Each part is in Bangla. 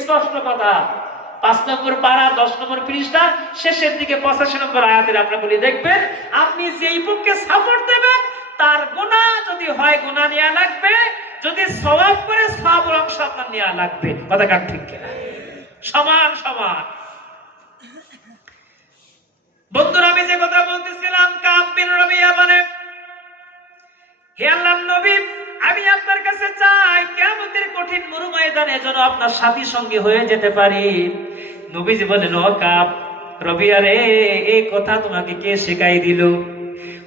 স্পষ্ট কথা পাঁচ নম্বর দশ নম্বর পৃষ্ঠা, শেষের দিকে পঁচাশি নম্বর আয়াতের দেখবেন আপনি যেই পক্ষে সাপোর্ট দেবেন, তার যদি হয় নেওয়া লাগবে, যদি সবাব করে নেওয়া লাগবে। কথা কার ঠিক সমান সমান। বন্ধুরা, আমি যে কথা বলতেছিলাম মানে হে কঠিন মরু ময়দানে যেন আপনার সাথী সঙ্গী হয়ে যেতে পারি। নবীজি বলেন কাপ, রবি আরে এই কথা তোমাকে কে শেখাই দিল?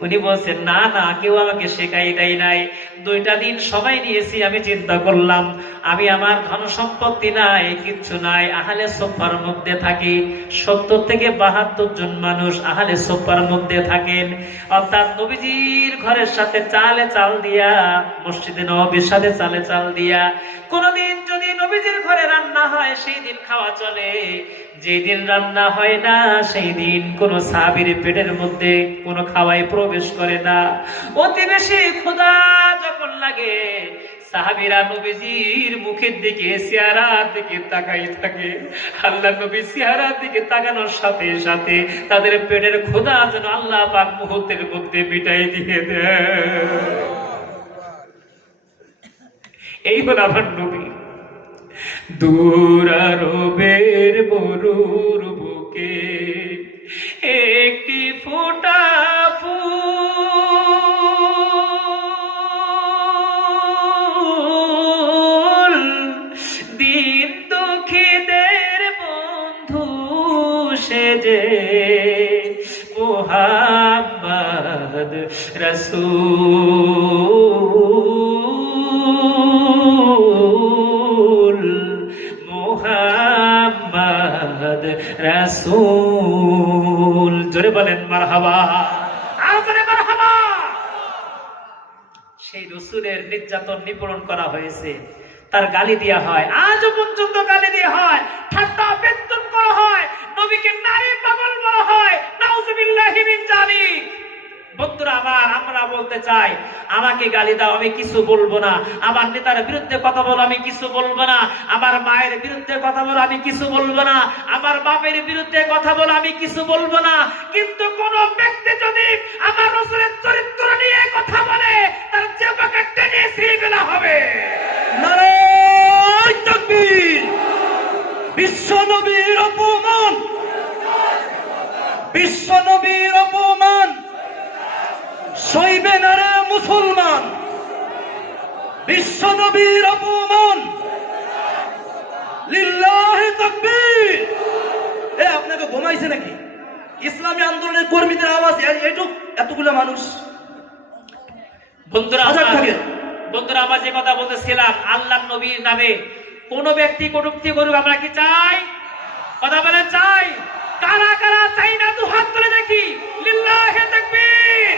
উনি বলছেন, না না, কেউ আমাকে শেখাই দেয় নাই। দুইটা দিন সময় নিয়েছি আমি চিন্তা করলাম, আমি আমার ধন সম্পত্তি নাই, কিচ্ছু নাই, আহলে সোফার মধ্যে থাকি। সত্তর থেকে বাহাত্তর জন মানুষ আহলে সোফার মধ্যে থাকেন। অর্থাৎ নবীজির ঘরের সাথে চালে চাল দিয়া, মসজিদে নবীর সাথে চালে চাল দিয়া, কোনদিন যদি নবীজির ঘরে রান্না হয়, সেই দিন খাওয়া চলে। যেই দিন রান্না হয় না সেই দিন কোন সাহাবীর পেটের মধ্যে কোনো খাওয়াই প্রবেশ করে না। অতি বেশি ক্ষুধা যখন লাগে নবীজির মুখের দিকে দিকে তাকাই থাকে। আল্লাহ চেহারার দিকে তাকানোর সাথে সাথে তাদের পেটের যেন আল্লাহ মুহূর্তের মধ্যে মিটাই দিয়ে দেয়। এই হল আমার নবী। দূরারবের মরুর বুকে একটি ফোঁটা ফুল। দিন দুঃখীদের বন্ধু সেজে মোহাম্মদ রসূল। রসূল। জোরে বলেন, মারহাবা। আর সেই রসুলের নির্যাতন নিপূরণ করা হয়েছে। তার গালি দেওয়া হয়, আজও পর্যন্ত গালি দেওয়া হয়। ঠাট্টা বেতন করা হয়, নবীকে নারী পাগল বলা হয়। নাউজুবিল্লাহি মিন জালিক বন্ধুরা আমার, আমরা বলতে চাই, আমাকে গালি দাও, আমি কিছু বলব না। আমার নেতার বিরুদ্ধে কথা বলো, আমি কিছু বলব না। আমার মায়ের বিরুদ্ধে কথা বলো, আমি কিছু বলব না। আমার বাপের বিরুদ্ধে কথা বলো, আমি কিছু বলব না। কিন্তু কোন ব্যক্তি যদি আমার রসুলের চরিত্র নিয়ে কথা বলে, তার চেপাকে টেনে ছিঁড়ে ফেলা হবে। নারায় তাকবীর বিশ্ব নবীর অপমান বিশ্ব নবীর অপমান সইবে না রে মুসলমান বিশ্ব নবীর অপমান লিল্লাহি তাকবীর। এ আপনাকে ঘুমাইছে নাকি? ইসলামী আন্দোলনের কর্মীদের আওয়াজ এইটুক? এতগুলো মানুষ। বন্ধুরা আমরা যে কথা বলতেছিলাম আল্লাহ নবীর নামে কোন ব্যক্তি কটুক্তি করুক আমরা কি চাই? কথা বলেন চাই? কারা কারা চাই না দু হাত তুলে দেখি? লিল্লাহে তাকবীর।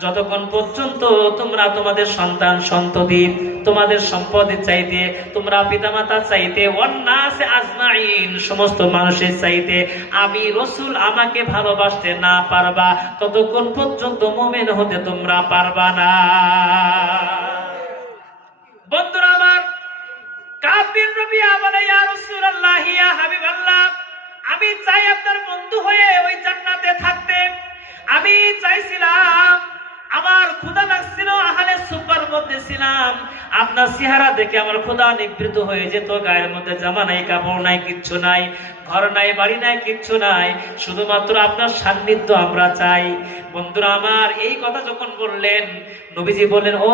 যতক্ষণ পর্যন্ত তোমরা তোমাদের সন্তান, সন্ততি, তোমাদের সম্পদের চাইতে, তোমরা পিতামাতা চাইতে, অন্যাসে আজমাইন, সমস্ত মানুষের চাইতে আমি রসুল আমাকে ভালোবাসতে না পারবা, ততক্ষণ পর্যন্ত মোমেন হতে তোমরা পারবা না। আপনার চেহারা দেখে আমার ক্ষুধা নিবৃত হয়ে যেত, গায়ের মধ্যে জামা নাই, কাপড় নাই, কিচ্ছু নাই, ঘর নাই, বাড়ি নাই, কিচ্ছু নাই, শুধুমাত্র আপনার সান্নিধ্য আমরা চাই। বন্ধুরা আমার, এই কথা যখন বললেন, নবীজি বললেন, ও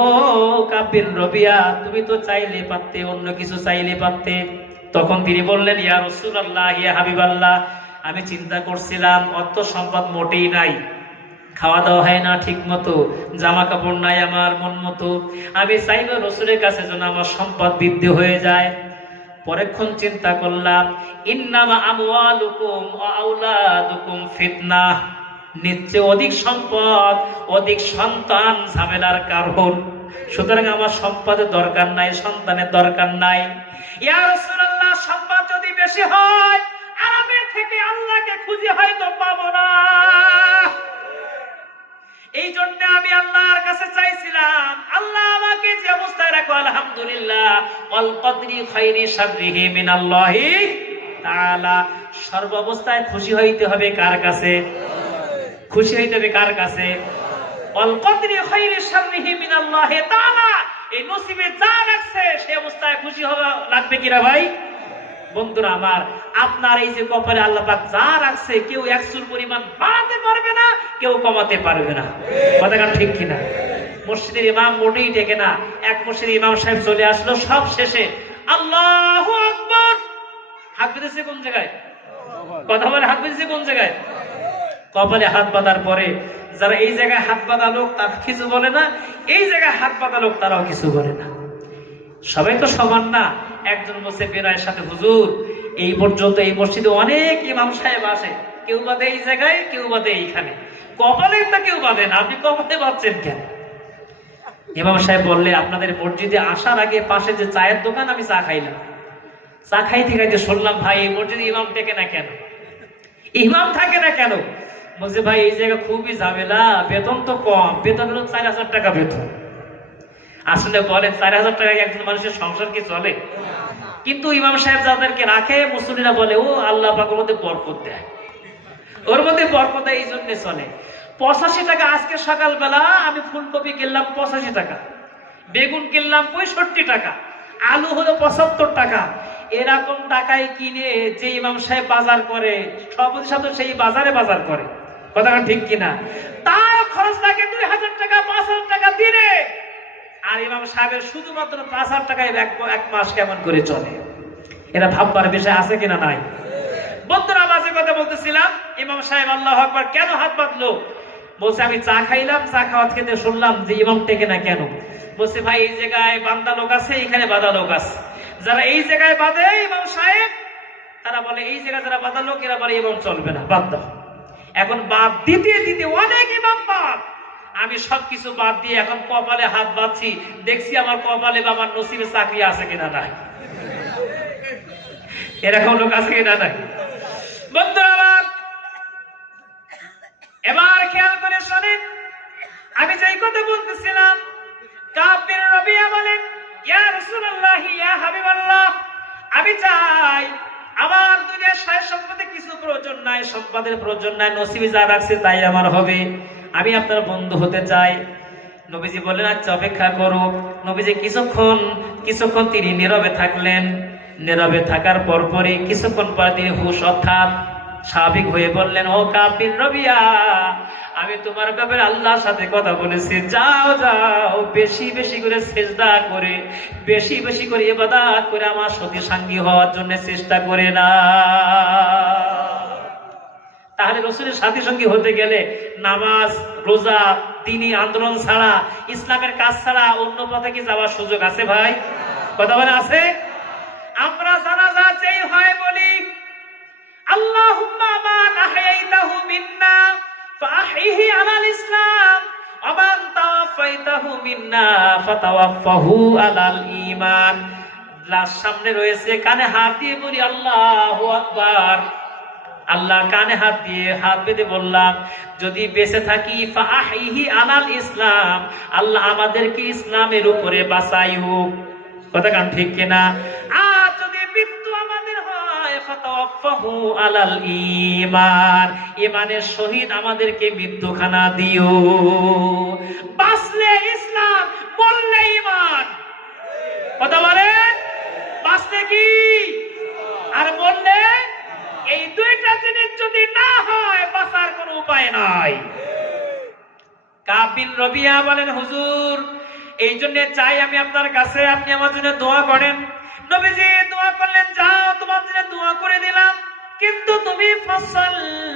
কাবির রবিয়া, তুমি তো চাইলে পারতে, অন্য কিছু চাইলে পারতে। তখন তিনি বললেন, ইয়া রসুল আল্লাহ ইয়া হাবিবাল্লাহ, আমি চিন্তা করছিলাম, অর্থ সম্পদ মোটেই নাই। খাওয়া দাওয়া হয় না ঠিক মতো জামা কাপড় নাই আমার মন মতো। আমি চাইব রসুলের কাছে যেন আমার সম্পদ বৃদ্ধি হয়ে যায়। পরেক্ষণ চিন্তা করলাম, ইন্নামা আমওয়ালুকুম ওয়া আওলাদুকুম ফিতনাহ নিশ্চয় অধিক সম্পদ, অধিক সন্তান ঝামেলার কারণ। সুতরাং আমার সম্পদের দরকার নাই, সন্তানের দরকার নাই। ইয়া সম্পদ যদি বেশি হয়, আরবের থেকে আল্লাহকে খুঁজে হয়তো পাবো না। এই জন্য আমি আল্লাহর কাছে চাইছিলাম, আল্লাহ আমাকে যে অবস্থায় রাখো, আলহামদুলিল্লাহ। সর্ব অবস্থায় খুশি হইতে হবে কার কাছে? খুশি হইতে হবে কার কাছে? যা রাখছে, সে অবস্থায় খুশি হওয়া লাগবে কিরা ভাই? বন্ধুরা আমার, আপনার এই যে কপালে আল্লাহ পাক যা রাখছে, কেউ একশোর পরিমাণ বাড়াতে পারবে না, কেউ কমাতে পারবে না। কথাটা ঠিক কিনা? মসজিদের ইমাম মোটেই ডেকে না। এক মসজিদের ইমাম সাহেব চলে আসলো, সব শেষে, আল্লাহ আকবর! হাত বেঁধেছে কোন জায়গায়? কথা বলে হাত বেঁধেছে কোন জায়গায়? কপালে হাত বাঁধার পরে যারা এই জায়গায় হাত বাঁধা লোক, তারা কিছু বলে না, এই জায়গায় হাত বাঁধা লোক, তারাও কিছু বলে না। সবাই তো সমান না। একজন বলছে বিনয়ের সাথে, হুজুর, এই পর্যন্ত এই মসজিদে অনেক ইমাম সাহেব আসে কেউ বাদে এই জায়গায়, কেউ বাদে এইখানে। কপালে তো কেউ বাঁধে না। আপনি কপালে বাঁধছেন কেন? ইমাম সাহেব বললে, আপনাদের মসজিদে আসার আগে পাশে যে চায়ের দোকান, আমি চা খাইলাম। চা খাইতে খাইতে শুনলাম, ভাই, এই মসজিদে ইমাম থেকে না কেন? ইমাম থাকে না কেন? বলছে, ভাই, এই জায়গা খুবই ঝামেলা। বেতন তো কম। বেতন হলো চার হাজার টাকা বেতন। আসলে বলেন, চার হাজার টাকায় একজন মানুষের সংসার কি চলে? কিন্তু ইমাম সাহেব যাদেরকে রাখে মুসলিরা বলে, ও, আল্লাহ পাকের মধ্যে বরকত দেয়। ওর মধ্যে বরকত দেয় এই জন্য চলে। পঁচাশি টাকা আজকে সকালবেলা আমি ফুলকপি কিনলাম পঁচাশি টাকা। বেগুন কিনলাম পঁয়ষট্টি টাকা। আলু হলো পঁচাত্তর টাকা। এরকম টাকায় কিনে যে ইমাম সাহেব বাজার করে সভাপতি সাথে সেই বাজারে বাজার করে। কথাটা ঠিক কিনা? তার খরচ লাগে দুই হাজার টাকা, পাঁচ হাজার টাকা দিনে। আর ইমাম সাহেবের শুধুমাত্র পাঁচ হাজার টাকায় এক মাস কেমন করে চলে? এরা ভাববার বিষয় আছে কিনা নাই? বন্ধুরা মাঝে কথা বলতেছিলাম, ইমাম সাহেব আল্লাহ আকবার কেন হাত বাঁধলো? বলছে, আমি চা খাইলাম, চা খাওয়া খেতে শুনলাম যে ইমাম টেকে না কেন? বলছে, ভাই, এই জায়গায় বান্দা লোক আছে, এখানে বাধা লোক আছে। যারা এই জায়গায় বাঁধে ইমাম সাহেব, তারা বলে, এই জায়গায় যারা বাধা লোক, এরা বলে, ইমাম চলবে না, বাদ দাও। এখন বাদ দিতে দিতে অনেক ইমাম বাদ। আমি সবকিছু বাদ দিয়ে এখন কপালে হাত বাঁধছি, দেখছি আমার কপালে বা আমার নসিবে চাকরি আছে কিনা নাই। এরকম লোক আছে কিনা নাই? বন্ধুরা এবার খেয়াল করে শোনেন, আমি যেই কথা বলতেছিলাম কাবির রবিয়া বলেন, ইয়া রাসূলুল্লাহ, ইয়া হাবিবাল্লাহ, আমি চাই আমার দুনিয়ার সায় সম্পদে কিছু প্রয়োজন নাই, সম্পদের প্রয়োজন নাই, নসিবে যা রাখছে তাই আমার হবে। আমি আপনার বন্ধু হতে চাই। নবীজি বললেন আচ্ছা অপেক্ষা করো নবীজি কিছুক্ষণ কিছুক্ষণ তিনি নীরবে থাকলেন। নীরবে থাকার পরপরই কিছুক্ষণ পর তিনি হুশ, অর্থাৎ স্বাভাবিক হয়ে বললেন, ও কাপির রবিয়া, আমি তোমার ব্যাপারে আল্লাহর সাথে কথা বলেছি। যাও যাও, বেশি বেশি করে চেষ্টা করে, বেশি বেশি করে ইবাদত করে আমার সতী সাঙ্গী হওয়ার জন্য চেষ্টা করে না। তাহলে রসুলের সাথী সঙ্গী হতে গেলে নামাজ, রোজা, দিনী আন্দোলন ছাড়া, ইসলামের কাজ ছাড়া অন্য পথে কি যাওয়ার সুযোগ আছে ভাই? কথা বলে আছে? আমরা জানাজা যেই হয় বলি মান মিন্না আলাল ইসলাম তাওয়াফাইতাহু মিন্না সামনে রয়েছে, কানে হাত দিয়ে বলি, আল্লাহু আকবার। আল্লাহ কানে হাত দিয়ে হাত বেঁধে বললাম, যদি বেঁচে থাকি আলাল ইসলাম, আল্লাহ আমাদেরকে ইসলামের উপরে বাঁচাইহুক কথা কান ঠিক কিনা? আর যদি মৃত্যু আমাদের হয় সহিত আমাদেরকে মৃত্যুখানা দিও। ইসলাম কথা কি? আর এই দুইটা জিনিস যদি না হয়, বাঁচার কোনো উপায় নাই। কাবিল রবিয়া বলেন, হুজুর, এই জন্য চাই আমি আপনার কাছে, আপনি আমার জন্য দোয়া করেন। নবীজি, দোয়া করলেন, যাও, তোমার জন্য দোয়া করে দিলাম। কিন্তু তুমি ওয়ানহার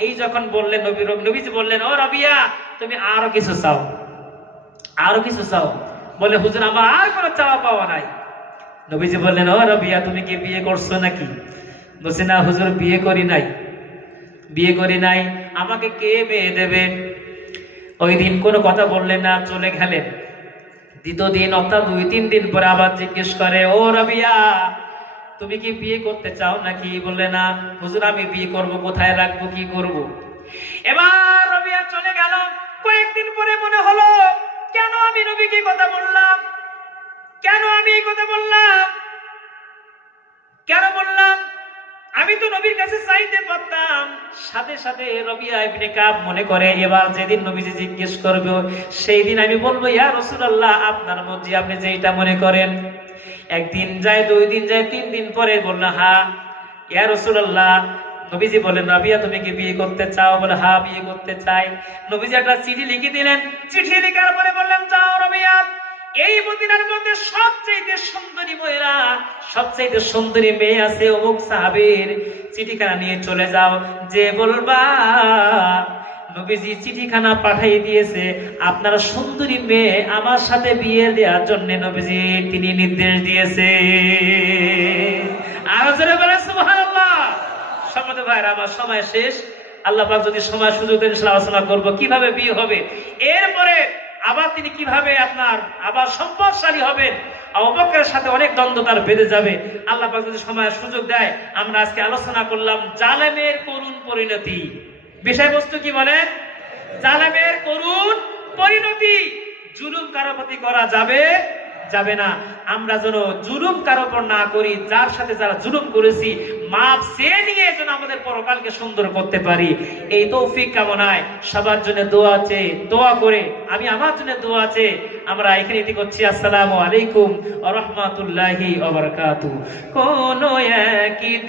এই যখন বললেন নবী নবীজি বললেন, ও রবিয়া, তুমি আরও কিছু চাও। আরও কিছু চাও। বলে, হুজুর, আমার আর কোনো চাওয়া পাওয়া নাই। নবীজি বললেন, ও রবিয়া, তুমি কি বিয়ে করছ নাকি? বলছে, না হুজুর, বিয়ে করি নাই। বিয়ে করি নাই। আমাকে কে মেয়ে দেবে? ওই দিন কোনো কথা বললেন না, চলে গেলেন। দ্বিতীয় দিন অর্থাৎ দুই তিন দিন পরে আবার জিজ্ঞেস করে, ও রবিয়া তুমি কি বিয়ে করতে চাও নাকি বললে, না, হুজুর, আমি বিয়ে করব, কোথায় রাখব, কি করব? এবার রবিয়া চলে গেল। কয়েকদিন পরে মনে হলো, কেন আমি নবীকে কথা বললাম? কেন আমি এই কথা বললাম? কেন বললাম? আমি তো নবীর কাছে চাইতে পারতাম। সাথে সাথে রবিয়া ইবনে কাব মনে করে, এবার যেদিন নবীজি জিজ্ঞেস করবে, সেই দিন আমি বলব, ইয়া রাসূলুল্লাহ, আপনার মর্জি, আপনি যেটা মনে করেন। একদিন যায়, দুই দিন যায়, তিন দিন পরে বলল, হা, ইয়া রাসূলুল্লাহ। নবীজি বলেন রাবিয়া, তুমি কি বিয়ে করতে চাও? বলে, হা, বিয়ে করতে চাই। নবীজি একটা চিঠি লিখে দিলেন। চিঠি লেখার পরে বললেন, যাও রবিয়া, এই মদিনার মধ্যে সবচেয়ে সুন্দরী মহিলা সবচেয়ে সুন্দরী মেয়ে আছে অমুক সাহাবের। চিঠিখানা নিয়ে চলে যাও, যে বলবা নবীজি চিঠিখানা পাঠিয়ে দিয়েছে, আপনার সুন্দরী মেয়ে আমার সাথে বিয়ে দেওয়ার জন্য নবীজি তিনি নির্দেশ দিয়েছে। আরও জোরে বলে সুবহানাল্লাহ। সম্মত ভাইরা আমার সময় শেষ। আল্লাহ পাক যদি সময় সুযোগ দেন আলোচনা করব, কীভাবে বিয়ে হবে। এরপরে আবার তিনি কীভাবে আপনার আবার সম্পদশালী হবেন অবকের সাথে অনেক দ্বন্দ্ব তার বেঁধে যাবে। আল্লাহ পাক যদি সময় সুযোগ দেয়, আমরা আজকে আলোচনা করলাম জালেমের করুণ পরিণতি। বিষয়বস্তু কি বলে? জালেমের করুণ পরিণতি। জুলুম কারও প্রতি করা যাবে যাবে না। আমরা যেন জুলুম কারও উপর না করি, যার সাথে যারা জুলুম করেছি, মাপ সে নিয়ে যেন আমাদের পরকালকে সুন্দর করতে পারি। এই তৌফিক কামনায় সবার জন্য দোয়া আছে দোয়া করে, আমি আমার জন্য দোয়া আছে আমরা এখানে ইতি করছি। আসসালামু আলাইকুম রাহমাতুল্লাহি ওয়া বারাকাতু কোন একদিন